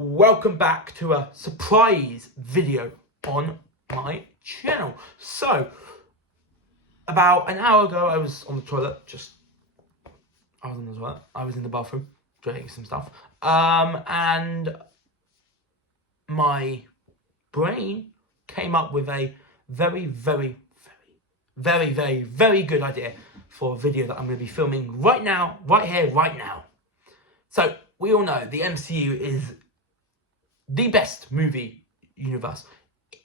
welcome back to a surprise video on my channel. So, about an hour ago, I was on the toilet, I was in the bathroom, doing some stuff, and my brain came up with a very good idea for a video that I'm going to be filming right now, right here, right now. So, we all know the MCU is the best movie universe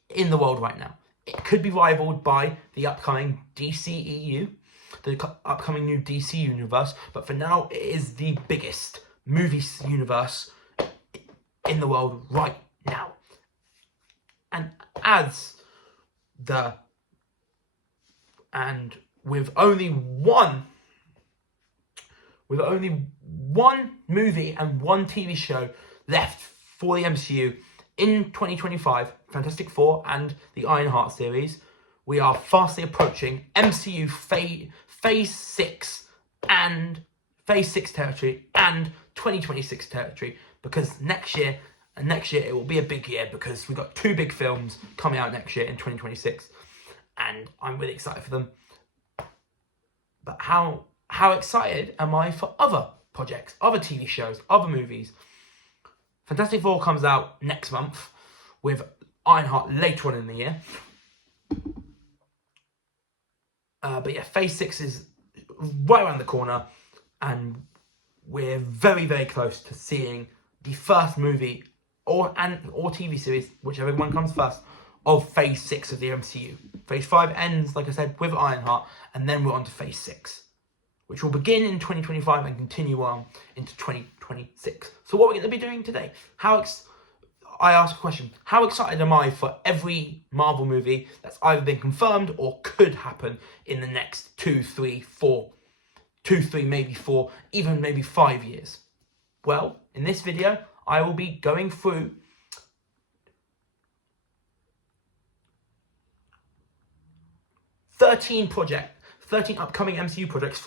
in the world right now. It could be rivaled by the upcoming DCEU, the upcoming new DC universe, but for now, it is the biggest movie universe in the world right now. And with only one movie and one TV show left for the MCU in 2025, Fantastic Four and the Ironheart series, we are fastly approaching MCU Phase 6 territory and 2026 territory, because next year it will be a big year because we've got two big films coming out next year in 2026, and I'm really excited for them. But how excited am I for other projects, other TV shows, other movies? Fantastic Four comes out next month, with Ironheart later on in the year. But yeah, Phase 6 is right around the corner, and we're very close to seeing the first movie or TV series, whichever one comes first, of Phase 6 of the MCU. Phase 5 ends, like I said, with Ironheart, and then we're on to Phase 6, which will begin in 2025 and continue on into 2026. So what we're going to be doing today, I ask a question: how excited am I for every Marvel movie that's either been confirmed or could happen in the next 2, 3, maybe 4, even maybe 5 years? Well, in this video, I will be going through 13 upcoming MCU projects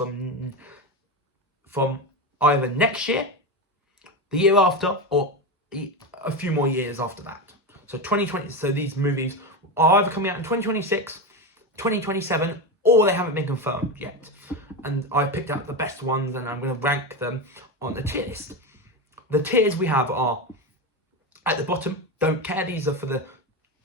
from either next year, the year after, or a few more years after that. So these movies are either coming out in 2026, 2027, or they haven't been confirmed yet. And I picked out the best ones, and I'm going to rank them on the tier list. The tiers we have are at the bottom, don't care. These are for the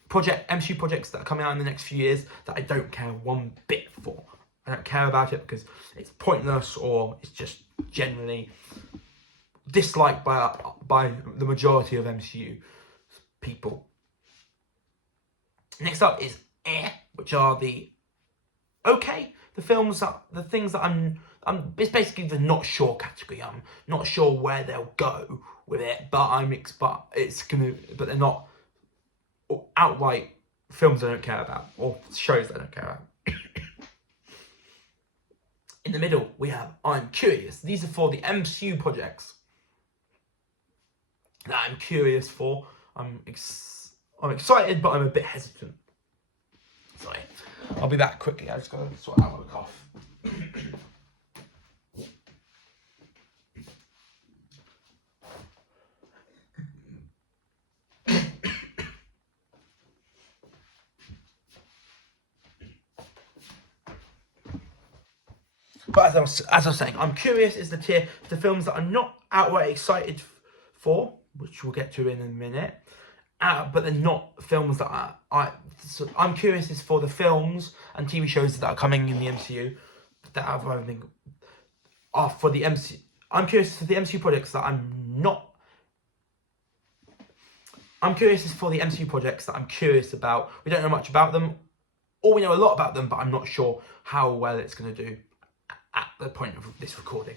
MCU projects that are coming out in the next few years that I don't care one bit for. I don't care about it because it's pointless, or it's just generally disliked by the majority of MCU people. Next up is which are the things that it's basically the not sure category. I'm not sure where they'll go with it, but they're not outright films I don't care about, or shows I don't care about. In the middle, we have I'm curious. These are for the MCU projects that I'm curious for. I'm excited, but I'm a bit hesitant. Sorry, I'll be back quickly. I just got to sort out my cough. But as I was saying, I'm curious is the tier for the films that I'm not outright excited for, which we'll get to in a minute. But they're not films that I'm curious is for the films and TV shows that are coming in the MCU that are for the MCU. I'm curious for the MCU projects that I'm curious is for the MCU projects that I'm curious about. We don't know much about them, or we know a lot about them, but I'm not sure how well it's going to do at the point of this recording.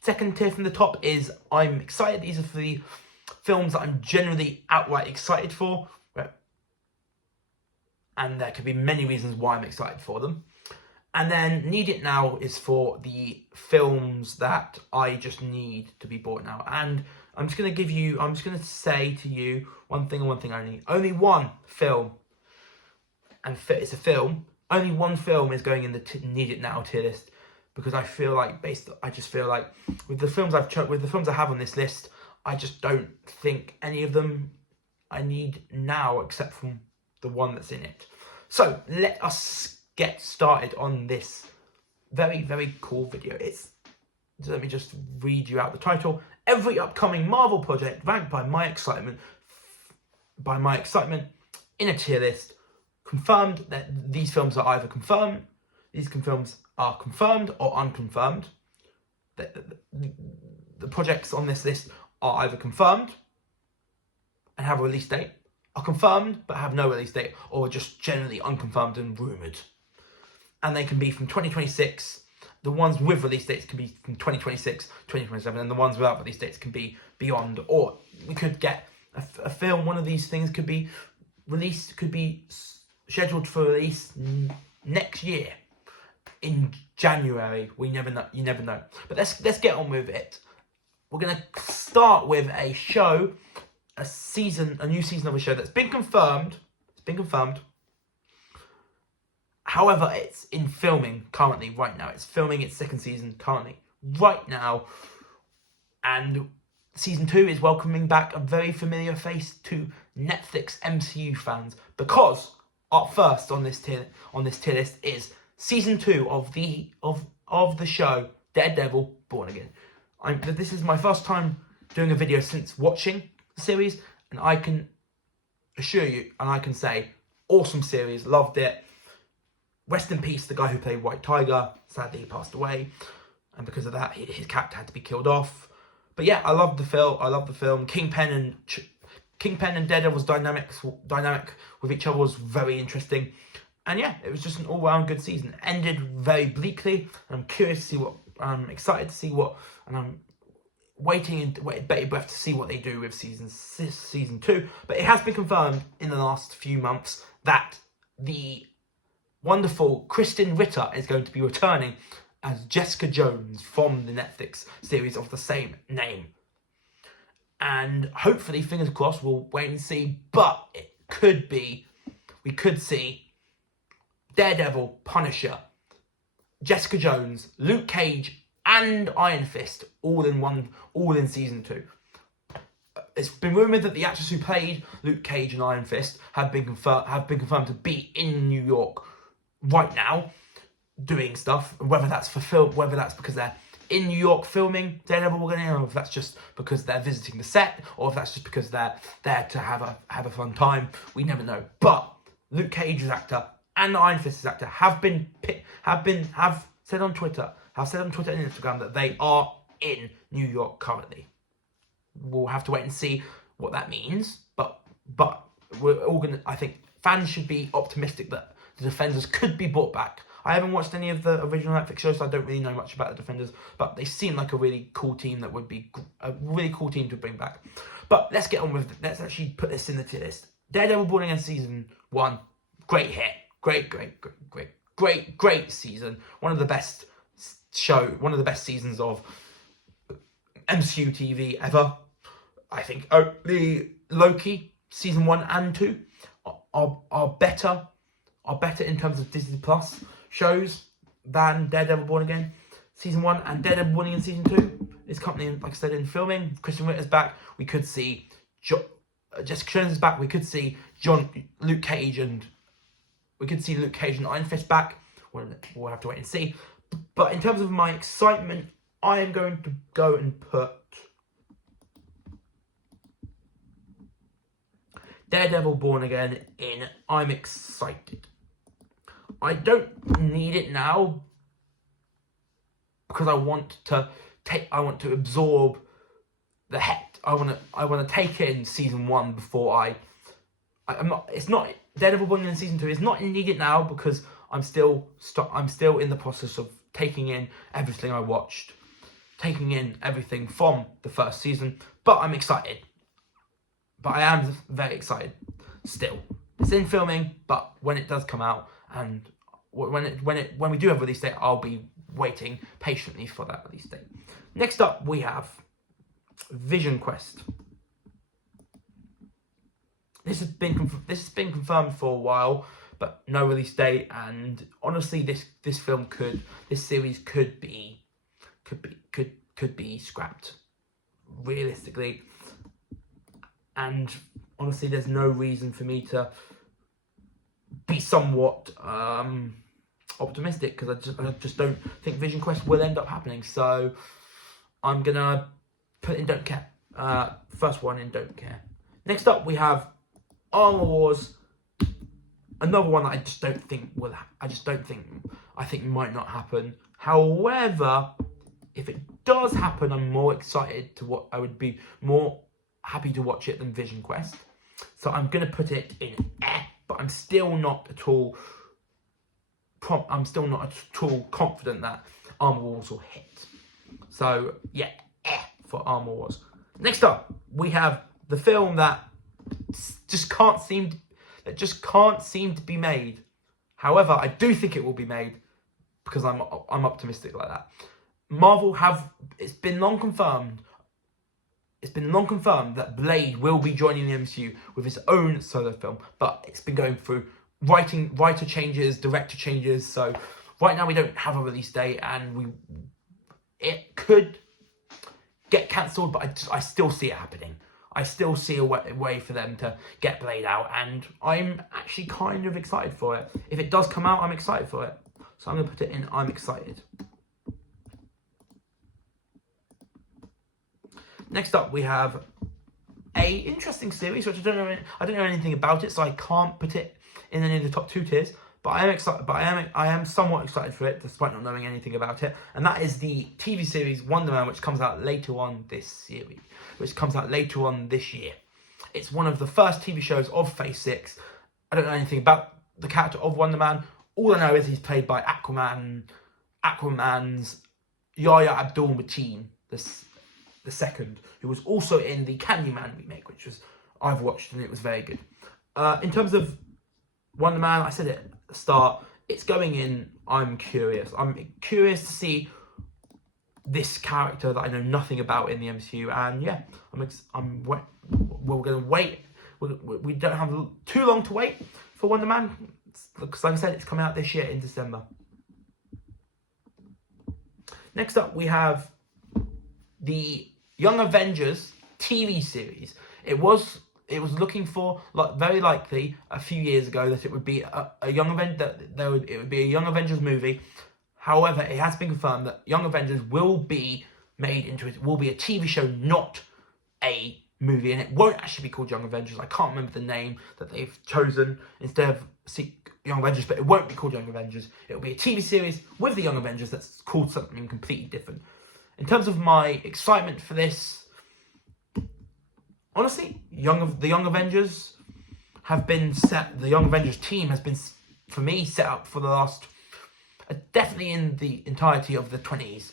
Second tier from the top is I'm excited. These are for the films that I'm generally outright excited for, and there could be many reasons why I'm excited for them. And then Need It Now is for the films that I just need to be bought now. And I'm just going to say to you one thing and one thing only. Only one film, and it's a film, only one film is going in the Need It Now tier list, because I feel like with the films I have on this list, I just don't think any of them I need now, except from the one that's in it. So let us get started on this very, very cool video. Let me just read you out the title. Every upcoming Marvel project ranked by my excitement in a tier list. Confirmed that these films are either confirmed. These films are confirmed or unconfirmed. The projects on this list are either confirmed and have a release date, are confirmed but have no release date, or just generally unconfirmed and rumoured. And they can be from 2026. The ones with release dates can be from 2026, 2027, and the ones without release dates can be beyond. Or we could get a film, one of these things could be released, could be scheduled for release next year in January. We never know. You never know. But let's get on with it. We're gonna start with a show, a new season of a show that's been confirmed. It's been confirmed. However, it's in filming currently, right now. It's filming its second season currently, right now. And season 2 is welcoming back a very familiar face to Netflix MCU fans, because up first on this tier list is season 2 of the show Daredevil Born Again. This is my first time doing a video since watching the series, and I can assure you, and I can say, awesome series, loved it. Rest in peace, the guy who played White Tiger. Sadly, he passed away, and because of that, his character had to be killed off. But yeah, I love the film. Kingpin and Daredevil's dynamic with each other was very interesting, and yeah, it was just an all-round good season. It ended very bleakly, and I'm curious to see what. I'm excited to see what, and I'm waiting bated breath to see what they do with season 2. But it has been confirmed in the last few months that the wonderful Kristen Ritter is going to be returning as Jessica Jones from the Netflix series of the same name. And hopefully, fingers crossed, we'll wait and see. But it could be, we could see Daredevil, Punisher, Jessica Jones, Luke Cage, and Iron Fist all in season 2. It's been rumoured that the actors who played Luke Cage and Iron Fist have been confirmed to be in New York right now, doing stuff. Whether that's for film, whether that's because they're in New York filming Daredevil, or if that's just because they're visiting the set, or if that's just because they're there to have a fun time, we never know. But Luke Cage's actor and Iron Fist's actor have said on Twitter and Instagram that they are in New York currently. We'll have to wait and see what that means, but we're all gonna. I think fans should be optimistic that the Defenders could be brought back. I haven't watched any of the original Netflix shows, so I don't really know much about the Defenders, but they seem like a really cool team that would be a really cool team to bring back. But let's get on with it. Let's actually put this in the tier list. Daredevil Born Again season 1, great hit, great season. One of the best seasons of MCU TV ever. I think the Loki season 1 and 2 are better in terms of Disney Plus shows than Daredevil Born Again season 1, and Daredevil Born Again season 2 is currently, like I said, in filming. Kristen Ritter's back. We could see Jessica Jones is back. We could see Luke Cage and Iron Fist back. We'll have to wait and see. But in terms of my excitement, I am going to go and put Daredevil Born Again in I'm excited. I don't need it now because I want to absorb the heck. I want to take in season 1 before Daredevil Born Again season 2 is not needed now because I'm still in the process of taking in everything I watched, taking in everything from the first season. But I'm excited. But I am very excited still. It's in filming, but when it does come out and when we do have a release date, I'll be waiting patiently for that release date. Next up, we have Vision Quest. This has been confirmed for a while, but no release date. And honestly, this series could be scrapped. Realistically, and honestly, there's no reason for me to be somewhat optimistic, because I just don't think Vision Quest will end up happening. So I'm gonna put in don't care. First one in don't care. Next up, we have Armor Wars. Another one that I just don't think will. I think might not happen. However, if it does happen, I'm more excited to what. I would be more happy to watch it than Vision Quest. So I'm gonna put it in but I'm still not at all. I'm still not at all confident that Armor Wars will hit. So yeah, for Armor Wars. Next up, we have the film that just can't seem to be made. However, I do think it will be made, because I'm optimistic like that. It's been long confirmed that Blade will be joining the MCU with his own solo film, but it's been going through writer changes, director changes. So right now we don't have a release date, and it could get cancelled, but I still see it happening. I still see a way for them to get Blade out, and I'm actually kind of excited for it. If it does come out, I'm excited for it. So I'm going to put it in I'm excited. Next up, we have a interesting series, which I don't know anything about it, so I can't put it in any of the top 2 tiers. But I am excited. But I am somewhat excited for it, despite not knowing anything about it. And that is the TV series Wonder Man, which comes out later on this year. It's one of the first TV shows of Phase 6. I don't know anything about the character of Wonder Man. All I know is he's played by Aquaman's Yahya Abdul-Mateen, the second, who was also in the Candyman remake, which I've watched, and it was very good. In terms of Wonder Man, I said it at the start, it's going in. I'm curious to see this character that I know nothing about in the MCU, and yeah, we're gonna wait. We don't have too long to wait for Wonder Man, because like I said, it's coming out this year in December. Next up, we have the Young Avengers TV series. It was looking for, very likely a few years ago, that it would be a Young Young Avengers movie. However, it has been confirmed that Young Avengers will be made into a TV show, not a movie, and it won't actually be called Young Avengers. I can't remember the name that they've chosen instead of Young Avengers, but it won't be called Young Avengers. It'll be a TV series with the Young Avengers that's called something completely different. In terms of my excitement for this, honestly, the Young Avengers have been set. The Young Avengers team has been, for me, set up for the last, definitely in the entirety of the 20s.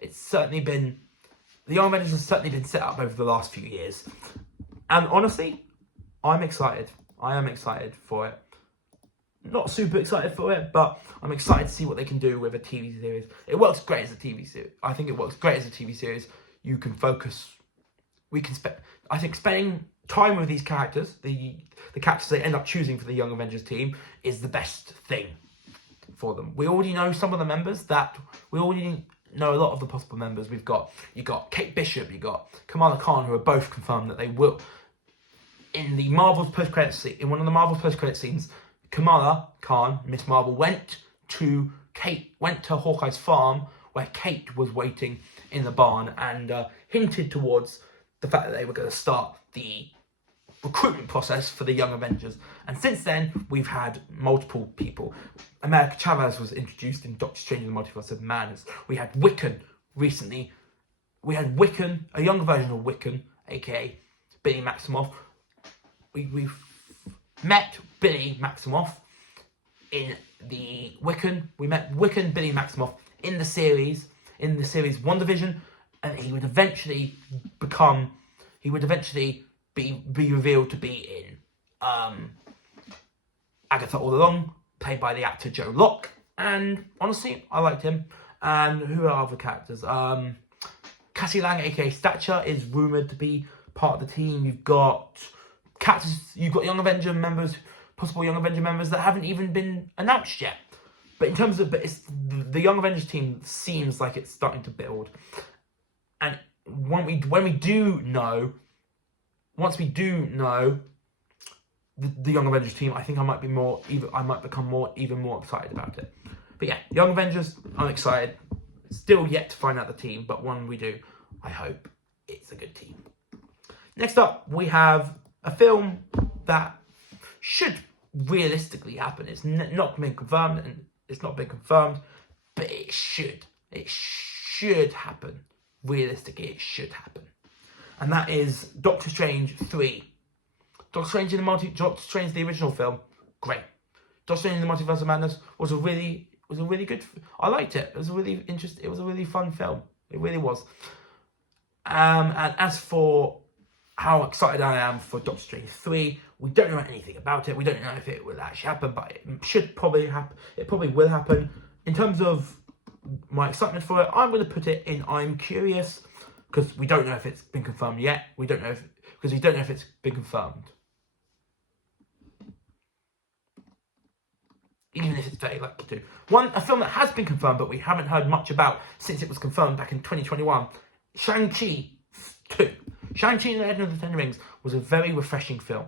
The Young Avengers has certainly been set up over the last few years. And honestly, I'm excited. I am excited for it. Not super excited for it, but I'm excited to see what they can do with a TV series. It works great as a TV series. I think it works great as a TV series. You can focus. I think spending time with these characters, the characters they end up choosing for the Young Avengers team, is the best thing for them. We already know some of the members. We already know a lot of the possible members. You got Kate Bishop, you got Kamala Khan, who are both confirmed that they will. In the Marvel's post-credit scene, in one of the Marvel's post-credit scenes, Kamala Khan, Miss Marvel, went to Hawkeye's farm, where Kate was waiting in the barn, and hinted towards the fact that they were going to start the recruitment process for the Young Avengers. And since then, we've had multiple people. America Chavez was introduced in Doctor Strange in the Multiverse of Madness. We had Wiccan recently. We had Wiccan, a younger version of Wiccan, aka Billy Maximoff. We've met Billy Maximoff in the Wiccan. We met Wiccan Billy Maximoff in the series WandaVision, and he would eventually be revealed to be in Agatha All Along, played by the actor Joe Locke. And honestly, I liked him. And who are other characters? Cassie Lang, aka Stature, is rumoured to be part of the team. You've got Young Avenger members, possible Young Avenger members that haven't even been announced yet. But in terms of, the Young Avengers team seems like it's starting to build. And when we do know once we do know the Young Avengers team, I think I might become even more excited about it. But yeah, Young Avengers, I'm excited. Still yet to find out the team, but when we do, I hope it's a good team. Next up, we have a film that should realistically happen. It's not been confirmed, and it's not been confirmed, but it should. It should happen. Realistically, it should happen. And that is Doctor Strange 3. Doctor Strange, the original film, great. Doctor Strange in the Multiverse of Madness was a really good. I liked it. It was a really interesting. It was a really fun film. It really was. And as for how excited I am for Doctor Strange 3, we don't know anything about it. We don't know if it will actually happen, but it should probably happen. It probably will happen. In terms of my excitement for it, I'm going to put it in I'm curious, because we don't know if it's been confirmed yet. We don't know if it's been confirmed. Even if it's very likely to. A film that has been confirmed, but we haven't heard much about since it was confirmed back in 2021, Shang-Chi 2. Shang-Chi and the Legend of the Ten Rings was a very refreshing film.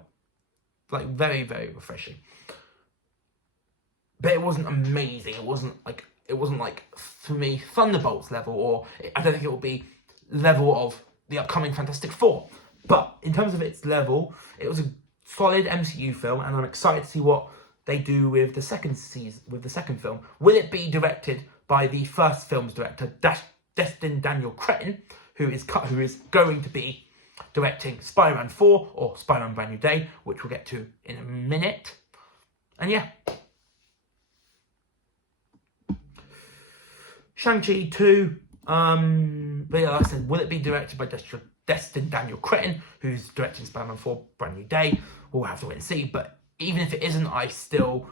Like, very, very refreshing. But it wasn't amazing. It wasn't like, for me, Thunderbolts level, or I don't think it will be level of the upcoming Fantastic Four. But in terms of its level, it was a solid MCU film, and I'm excited to see what they do with the second film. Will it be directed by the first film's director, Destin Daniel Cretton, who is going to be directing Spider-Man 4 or Spider-Man Brand New Day, which we'll get to in a minute. And yeah, Shang-Chi 2. But yeah, like I said, will it be directed by Destin Daniel Cretton, who's directing Spider-Man 4 Brand New Day? We'll have to wait and see. But even if it isn't, I still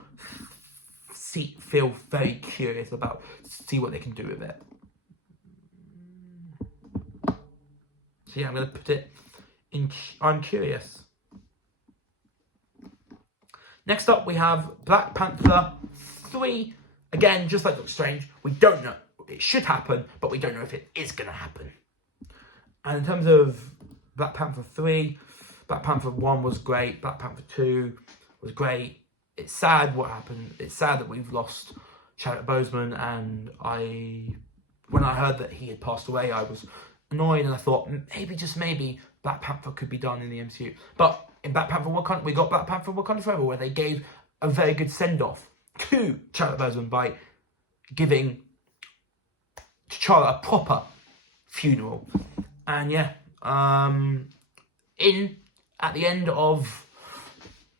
feel very curious about see what they can do with it. So yeah, I'm going to put it in I'm curious. Next up, we have Black Panther 3. Again, just like Doctor Strange, we don't know. It should happen, but we don't know if it is going to happen. And in terms of Black Panther 3, Black Panther 1 was great. Black Panther 2 was great. It's sad what happened. It's sad that we've lost Chadwick Boseman, and when I heard that he had passed away, I was annoyed, and I thought maybe Black Panther could be done in the MCU. But in Black Panther Wakanda, we got Black Panther Wakanda Forever, where they gave a very good send-off to Chadwick Boseman by giving T'Challa a proper funeral. And yeah, at the end of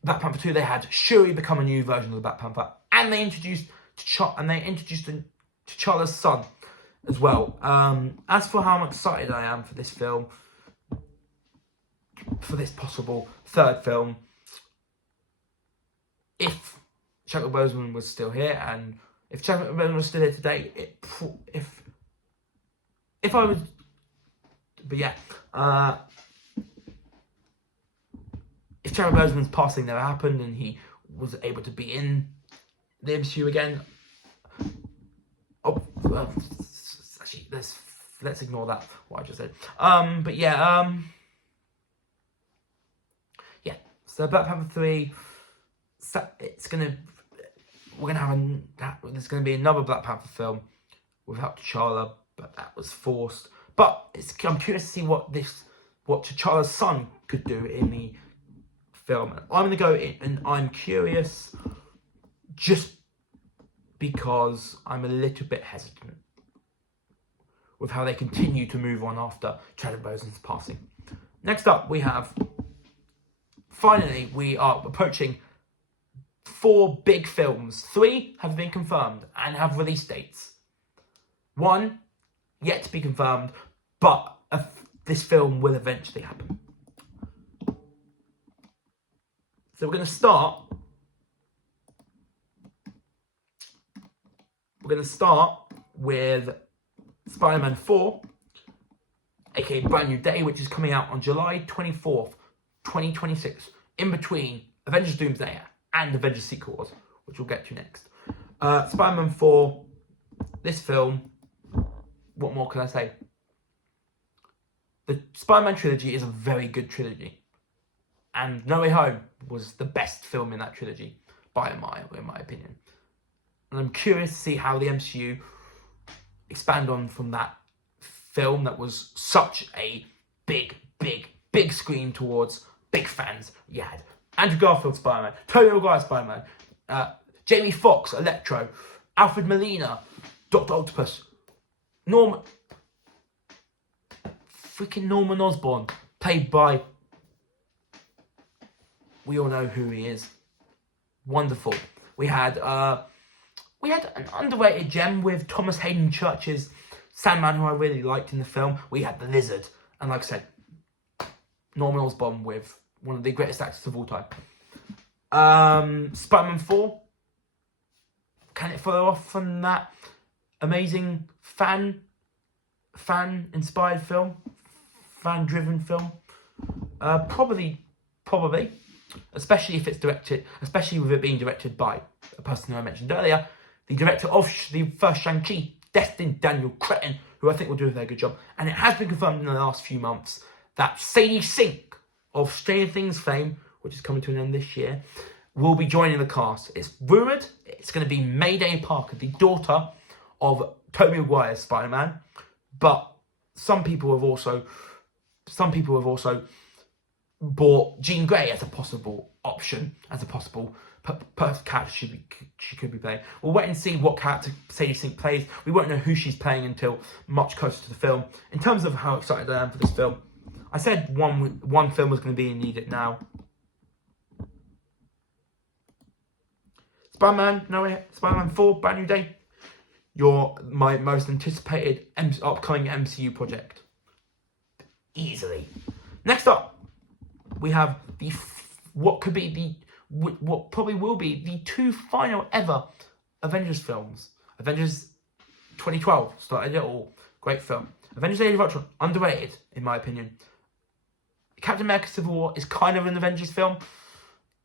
Black Panther 2, they had Shuri become a new version of the Black Panther, and they introduced T'Challa's son as well. As for how excited I am for this film, for this possible third film, if Chadwick Boseman was still here, and if Chadwick Boseman was still here today, if I was, but yeah, if Chadwick Boseman's passing never happened and he was able to be in the MCU again, actually, let's ignore that, what I just said. But yeah, so Black Panther 3, there's gonna be another Black Panther film without T'Challa, but that was forced. But I'm curious to see what T'Challa's son could do in the film. I'm gonna go in, and I'm curious, just because I'm a little bit hesitant with how they continue to move on after Chadwick Boseman's passing. Next up, we are approaching 4 big films. 3 have been confirmed and have release dates. 1 yet to be confirmed, but this film will eventually happen. So we're going to start with Spider-Man 4, aka Brand New Day, which is coming out on July 24th, 2026, in between Avengers Doomsday and Avengers Secret Wars, which we'll get to next. Spider-Man 4, this film, what more can I say? The Spider-Man trilogy is a very good trilogy. and No Way Home was the best film in that trilogy, in my opinion. And I'm curious to see how the MCU expand on from that film that was such a big screen towards big fans. You had Andrew Garfield Spider-Man, Tobey Maguire Spider-Man, Jamie Foxx Electro, Alfred Molina Dr. Octopus, Norman Osborn, played by, we all know who he is. Wonderful. We had an underrated gem with Thomas Hayden Church's Sandman, who I really liked in the film. We had the Lizard, and like I said, Norman Osborn with one of the greatest actors of all time. Spider-Man 4. Can it follow off from that amazing fan-inspired film? Fan-driven film? Probably. Especially if it's directed, especially with it being directed by a person who I mentioned earlier, the director of the first Shang-Chi, Destin Daniel Cretton, who I think will do a very good job. And it has been confirmed in the last few months that Sadie Sink of Stranger Things fame, which is coming to an end this year, will be joining the cast. It's rumoured it's going to be Mayday Parker, the daughter of Tobey Maguire's Spider-Man, but some people have also bought Jean Grey as a possible option, as a possible character she could be playing. We'll wait and see what character Sadie Sink plays. We won't know who she's playing until much closer to the film. In terms of how excited I am for this film, I said one film was going to be in Need It Now. Spider-Man 4, Brand New Day. My most anticipated upcoming MCU project. Easily. Next up, we have what probably will be the two final ever Avengers films. Avengers 2012 started it all. Great film. Avengers Age of Ultron, underrated in my opinion. Captain America Civil War is kind of an Avengers film.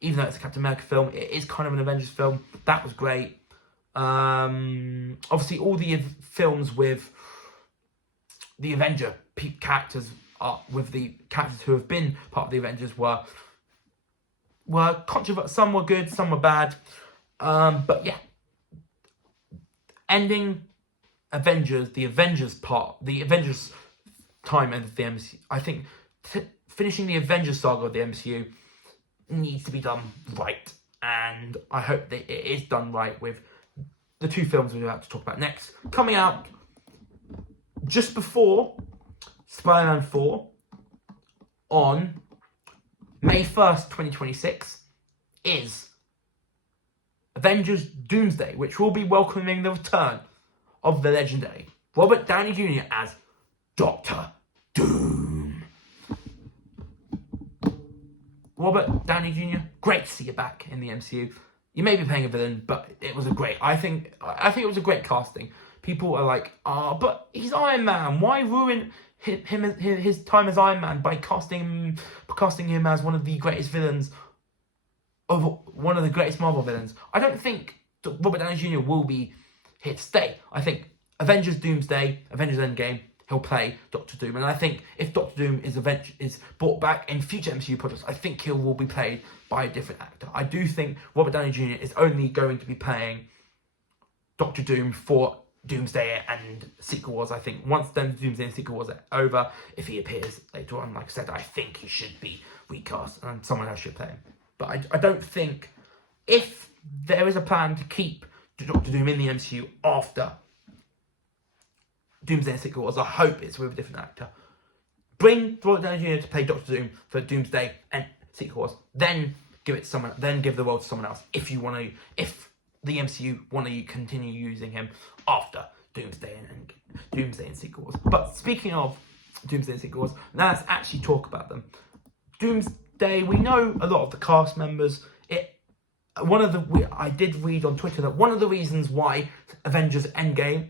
Even though it's a Captain America film, it is kind of an Avengers film. That was great. Obviously, all the films with the Avenger characters, with the characters who have been part of the Avengers, were controversial. Some were good, some were bad. But yeah, ending the Avengers time of the MCU. I think finishing the Avengers saga of the MCU needs to be done right, and I hope that it is done right with the two films we're about to talk about next, coming out just before Spider-Man 4 on May 1st, 2026, is Avengers Doomsday, which will be welcoming the return of the legendary Robert Downey Jr. as Doctor Doom. Robert Downey Jr., great to see you back in the MCU. You may be playing a villain, but it was I think it was a great casting. People are like, but he's Iron Man. Why ruin his time as Iron Man by casting him as one of the greatest villains, of one of the greatest Marvel villains? I don't think Robert Downey Jr. will be here to stay. I think Avengers Doomsday, Avengers Endgame, he'll play Doctor Doom. And I think if Doctor Doom is brought back in future MCU projects, I think he will be played by a different actor. I do think Robert Downey Jr. is only going to be playing Doctor Doom for Doomsday and Secret Wars. I think once then Doomsday and Secret Wars are over, if he appears later on, like I said, I think he should be recast and someone else should play him. But I don't think, if there is a plan to keep Doctor Doom in the MCU after Doomsday and Secret Wars, I hope it's with a different actor. Bring Robert Downey Jr. to play Doctor Doom for Doomsday and Secret Wars, then give the role to someone else. If the MCU want to continue using him after Doomsday and Secret Wars. But speaking of Doomsday and Secret Wars, now let's actually talk about them. Doomsday, we know a lot of the cast members. I did read on Twitter that one of the reasons why Avengers Endgame,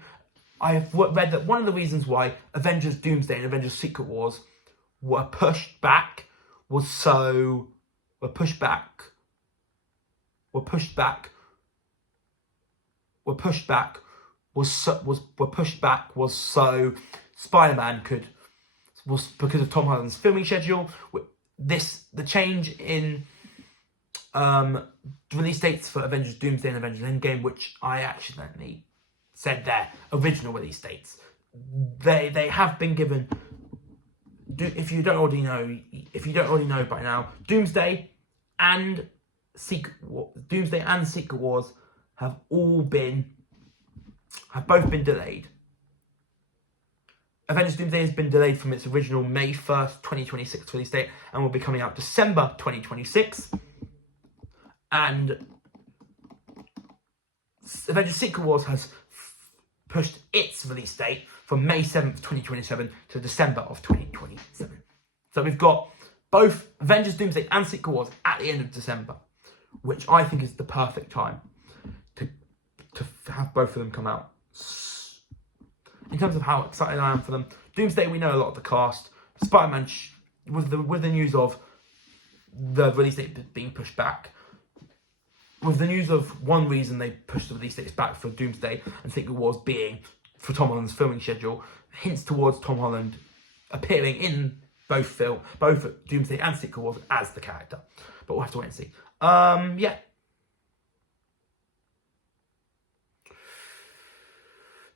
I've read that one of the reasons why Avengers Doomsday and Avengers Secret Wars were pushed back was so Spider-Man was because of Tom Holland's filming schedule. the change in release dates for Avengers Doomsday and Avengers Endgame, which I accidentally said their original release dates. They have been given. If you don't already know by now, Doomsday and Secret Wars have both been delayed. Avengers Doomsday has been delayed from its original May 1st, 2026 release date and will be coming out December 2026. And Avengers Secret Wars has pushed its release date from May 7th, 2027 to December of 2027. So we've got both Avengers Doomsday and Secret Wars at the end of December, which I think is the perfect time to have both of them come out. In terms of how excited I am for them, Doomsday, we know a lot of the cast. Spider-Man, with the news of the release date being pushed back, with the news of one reason they pushed the release dates back for Doomsday and Secret Wars being for Tom Holland's filming schedule, hints towards Tom Holland appearing in both Doomsday and Secret Wars as the character. But we'll have to wait and see. Yeah.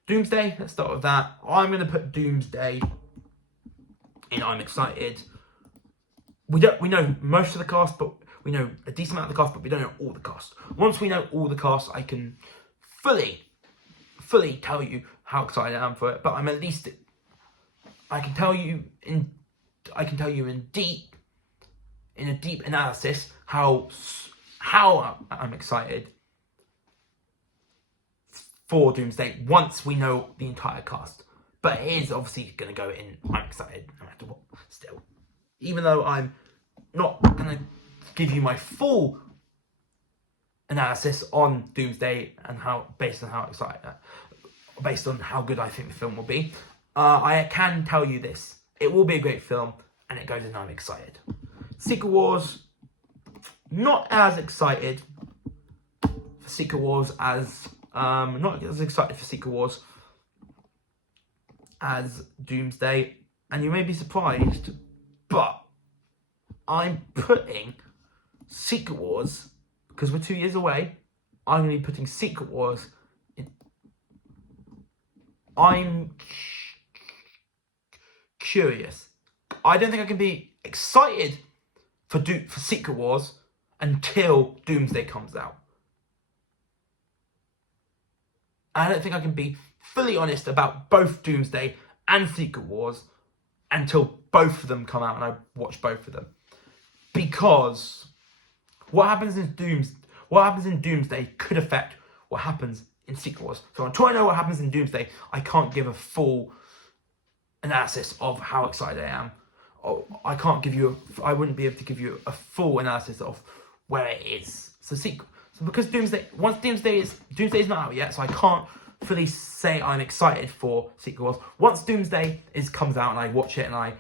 Doomsday, let's start with that. I'm going to put Doomsday in I'm excited. We know most of the cast, but we know a decent amount of the cast, but we don't know all the cast. Once we know all the cast, I can fully tell you how excited I am for it. But I'm at least, I can tell you in a deep analysis how I'm excited for Doomsday once we know the entire cast. But it is obviously going to go in I'm excited no matter what still. Even though I'm not going to give you my full analysis on Doomsday and based on how good I think the film will be, I can tell you this: it will be a great film, and it goes in I'm excited. Secret Wars, not as excited for Secret Wars as Doomsday, and you may be surprised, but I'm putting Secret Wars, because we're 2 years away, I'm going to be putting Secret Wars in. I'm curious. I don't think I can be excited for Secret Wars until Doomsday comes out. I don't think I can be fully honest about both Doomsday and Secret Wars until both of them come out and I watch both of them. Because what happens in Doomsday could affect what happens in Secret Wars. So until I know what happens in Doomsday, I can't give a full analysis of how excited I am. I wouldn't be able to give you a full analysis of where it is. So because Doomsday is not out yet, so I can't fully say I'm excited for Secret Wars. Once Doomsday comes out and I watch it and I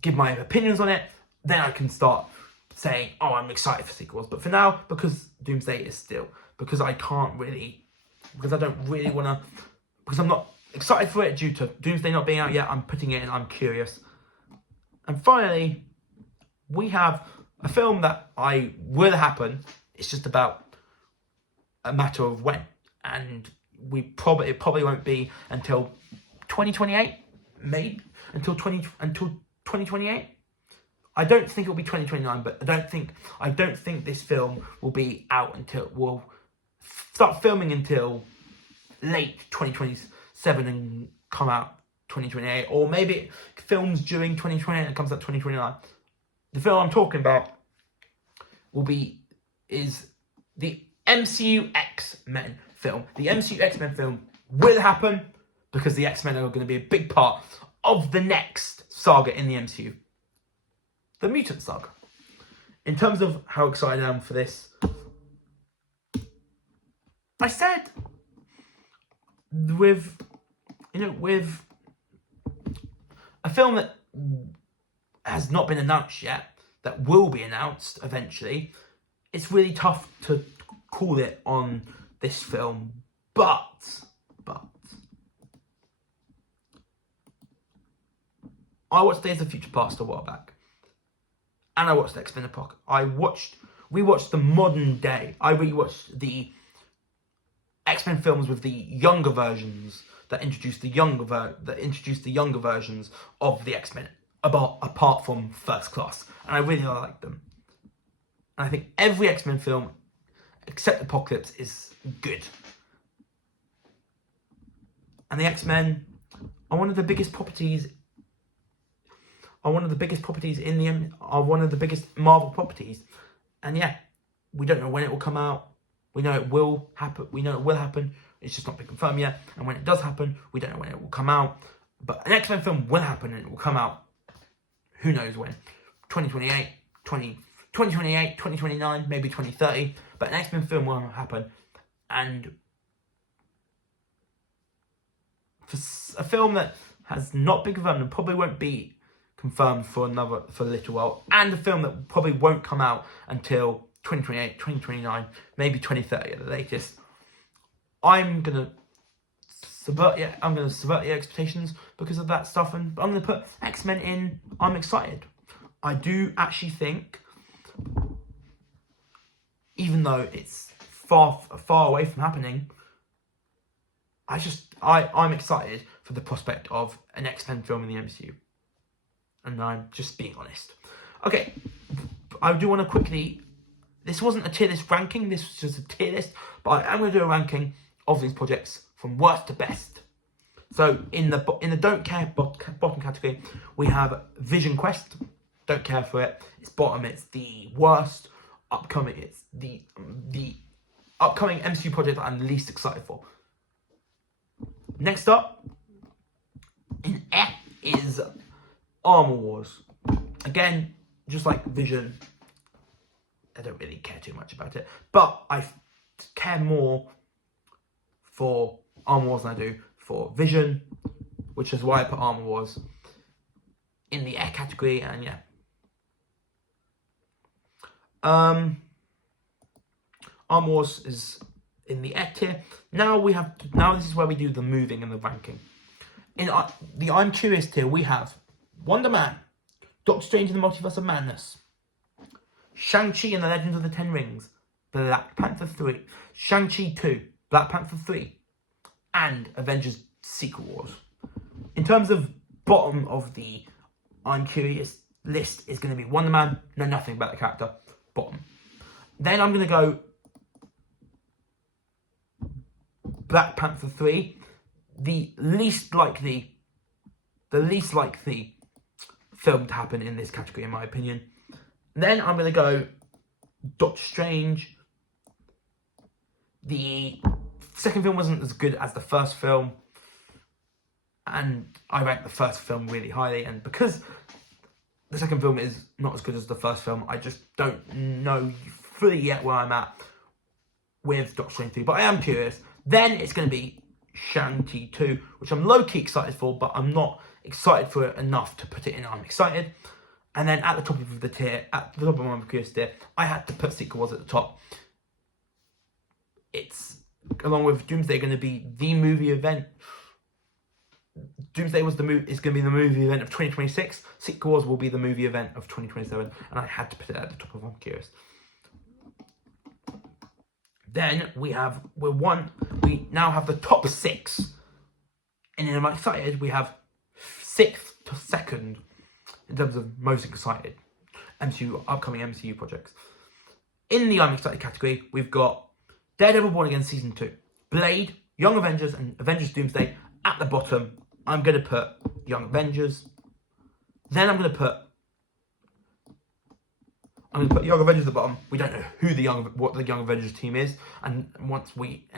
give my opinions on it, then I can start saying, oh, I'm excited for Secret Wars. But for now, because Doomsday is still, because I don't really want to, because I'm not excited for it due to Doomsday not being out yet, I'm putting it in I'm curious. And finally, we have a film that will happen. It's just about a matter of when, and it probably won't be until 2028, maybe until 2028. I don't think it'll be 2029, but I don't think this film will be out until we'll start filming until late 2027 and come out 2028, or maybe it films during 2028 and comes out 2029. The film I'm talking about is the MCU X-Men film. The MCU X-Men film will happen because the X-Men are going to be a big part of the next saga in the MCU, the Mutant Saga. In terms of how excited I am for this, I said with a film that has not been announced yet, that will be announced eventually, it's really tough to call it on this film, but I watched Days of Future Past a while back, and I watched X-Men Apocalypse. We watched the modern day. I rewatched the X-Men films with the younger versions that introduced the younger versions of the X-Men, apart from First Class, and I really liked them. And I think every X-Men film except Apocalypse is good. And the X-Men are one of the biggest properties. Are one of the biggest Marvel properties. And yeah, we don't know when it will come out. We know it will happen. It's just not been confirmed yet. And when it does happen, we don't know when it will come out. But an X-Men film will happen, and it will come out. Who knows when? 2028, 2029, maybe 2030. But an X-Men film will happen. And for a film that has not been confirmed and probably won't be confirmed for a little while, and a film that probably won't come out until 2028, 2029, maybe 2030 at the latest, I'm gonna subvert the expectations because of that stuff, and I'm gonna put X-Men in. I'm excited. I do actually think, even though it's far away from happening, I'm excited for the prospect of an X-Men film in the MCU. And I'm just being honest. Okay, I do want to quickly... This wasn't a tier list ranking, this was just a tier list. But I am going to do a ranking of these projects from worst to best. So in the don't care bottom category, we have Vision Quest. Don't care for it. It's bottom. It's the worst upcoming. It's the upcoming MCU project that I'm least excited for. Next up, in F is Armor Wars. Again, just like Vision, I don't really care too much about it. But I care more for Armor Wars than I do for Vision, which is why I put Armor Wars in the Air category, and yeah. Armor Wars is in the Air tier. Now this is where we do the moving and the ranking. In the I'm Curious tier, we have Wonder Man, Doctor Strange in the Multiverse of Madness, Shang-Chi and the Legend of the Ten Rings, Black Panther 3, Shang-Chi 2, Black Panther 3, and Avengers Secret Wars. In terms of bottom of the I'm Curious list is going to be Wonder Man, know nothing about the character, bottom. Then I'm going to go Black Panther 3, the least likely film to happen in this category, in my opinion. Then I'm going to go Doctor Strange. The second film wasn't as good as the first film, and I ranked the first film really highly, and because the second film is not as good as the first film, I just don't know fully yet where I'm at with Doctor Strange 3, but I am curious. Then it's going to be Shang-Chi 2, which I'm low-key excited for, but I'm not excited for it enough to put it in I'm excited. And then at the top of the tier, at the top of my curious tier, I had to put Secret Wars at the top. It's, along with Doomsday, going to be the movie event. Doomsday is going to be the movie event of 2026. Secret Wars will be the movie event of 2027, and I had to put it at the top of I'm Curious. Then we now have the top 6. And in I'm Excited, we have 6th to 2nd in terms of most excited upcoming MCU projects. In the I'm Excited category, we've got Daredevil Born Again Season 2, Blade, Young Avengers, and Avengers Doomsday at the bottom. I'm going to put Young Avengers. Then I'm going to put Young Avengers at the bottom. We don't know what the Young Avengers team is, and once we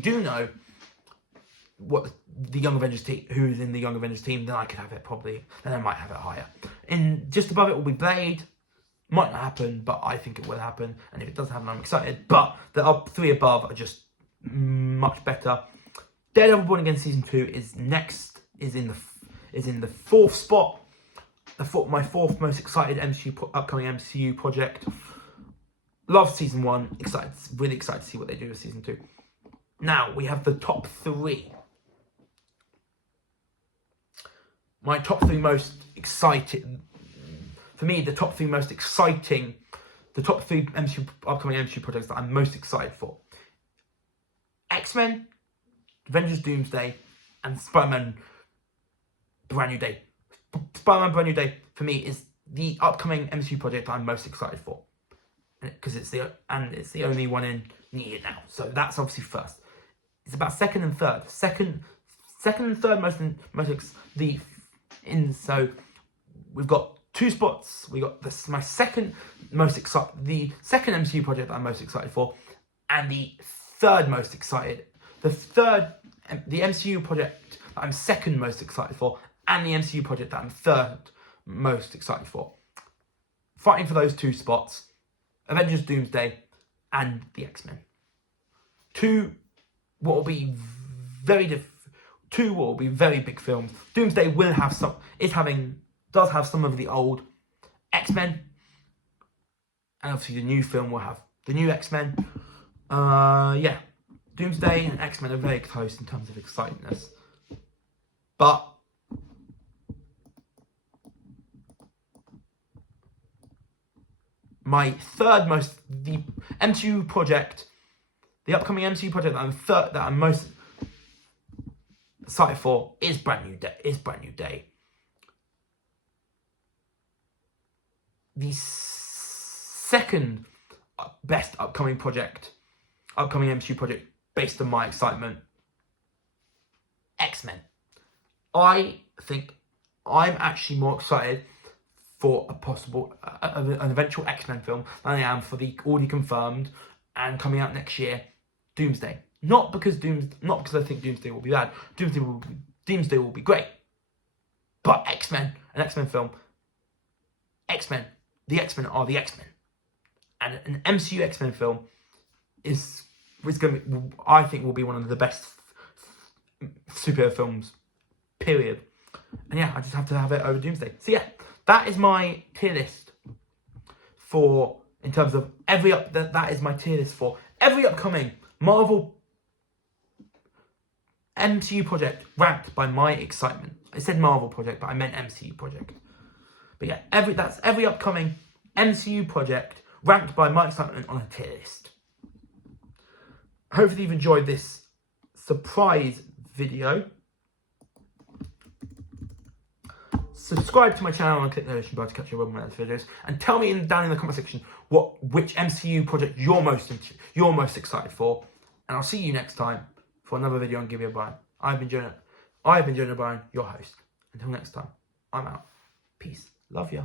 do know what the Young Avengers team, who's in the Young Avengers team, then I could have it probably. Then I might have it higher. In just above it will be Blade. Might not happen, but I think it will happen. And if it does happen, I'm excited. But the 3 above are just much better. Daredevil Born Again Season 2 is next. Is in the 4th spot. My 4th most excited upcoming MCU project. Love Season 1. Really excited to see what they do with Season 2. Now we have the top 3. My top 3 most excited for me, the top three upcoming MCU projects that I'm most excited for: X-Men, Avengers Doomsday, and Spider-Man Brand New Day. Spider-Man Brand New Day, for me, is the upcoming MCU project that I'm most excited for. Because it's the only one in needed now. So that's obviously first. It's about second and third. Second and third so we've got 2 spots. We got my second MCU project that I'm most excited for, and the third most excited. The MCU project that I'm second most excited for, and the MCU project that I'm third most excited for. Fighting for those 2 spots: Avengers Doomsday and the X-Men. Two what will be very big films. Doomsday does have some of the old X-Men, and obviously the new film will have the new X-Men. Doomsday and X-Men are very close in terms of excitingness, but the upcoming MCU project that I'm most excited for is Brand New Day. The second best upcoming MCU project based on my excitement, X-Men. I think I'm actually more excited for a possible an eventual X-Men film than I am for the already confirmed and coming out next year Doomsday. Not because I think Doomsday will be bad. Doomsday will be great. But an X-Men film. The X-Men are the X-Men, and an MCU X-Men film is going to, I think, will be one of the best superhero films. Period. And I just have to have it over Doomsday. So that is my tier list that is my tier list for every upcoming Marvel MCU project ranked by my excitement. I said Marvel project, but I meant MCU project. But that's every upcoming MCU project ranked by my excitement on a tier list. Hopefully you've enjoyed this surprise video. Subscribe to my channel and click the notification bell to catch your next videos. And tell me down in the comment section which MCU project you're most excited for. And I'll see you next time for another video on Give Me a Brian. I've been Jonah O'Brien, your host. Until next time, I'm out. Peace. Love ya.